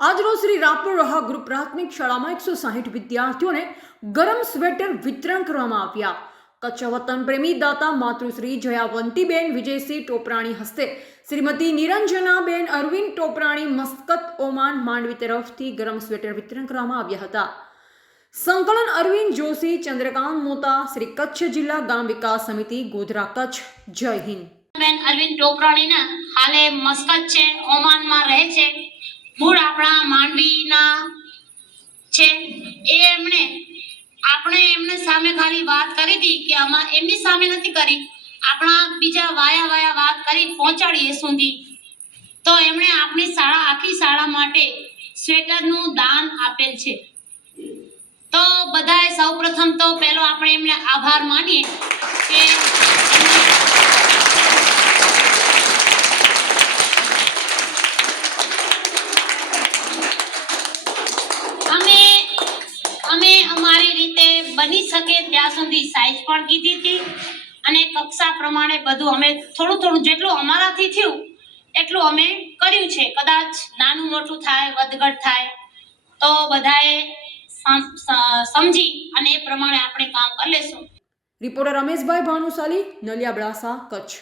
આજરોજ શ્રી રાપર રહા ગ્રુપ પ્રાથમિક શાળામાં એકસો સાહીઠ વિદ્યાર્થીઓને ગરમ સ્વેટર વિતરણ કરવામાં આવ્યા. કચ્છ વતન પ્રેમી દાતા માતૃશ્રી જયાવંતીબેન વિજયસિંહ ટોપરાણી હસ્તે શ્રીમતી નિરંજનાબેન અરવિંદ ટોપરાણી મસ્કત ઓમાન માંડવી તરફથી ગરમ સ્વેટર વિતરણ કરવામાં આવ્યા હતા. સંકલન અરવિંદ જોશી, ચંદ્રકાંત મોતા, શ્રી કચ્છ જિલ્લા ગામ વિકાસ સમિતિ, ગોધરા કચ્છ. જય હિન્દ. બેન અરવિંદ ટોપરાણીના હાલે મસ્કત છે, ઓમાનમાં રહે છે. મૂળ આપણા માંડવીના છે. એ એમણે, આપણે એમને સામે ખાલી વાત કરી હતી કે આમાં એમની સામે નથી કરી. આપણા બીજા વાયા વાયા વાત કરી પહોંચાડીએ સુધી. તો એમણે આપણી શાળા, આખી શાળા માટે સ્વેટરનું દાન આપેલ છે. તો બધાએ સૌપ્રથમ તો પહેલો આપણે એમને આભાર માનીએ કે બની શકે ત્યાં સુધી સાઈઝ પણ કીધી હતી. અને કક્ષા પ્રમાણે બધું અમે થોડું થોડું જેટલું અમારાથી થયું, એટલું અમે કર્યું છે. કદાચ નાનું મોટું થાય, વધઘટ થાય, તો બધાએ સમજી અને એ પ્રમાણે આપણે કામ કરી લેશું. રિપોર્ટર રમેશભાઈ ભાનુશાલી નલિયાબડાસા કચ્છ.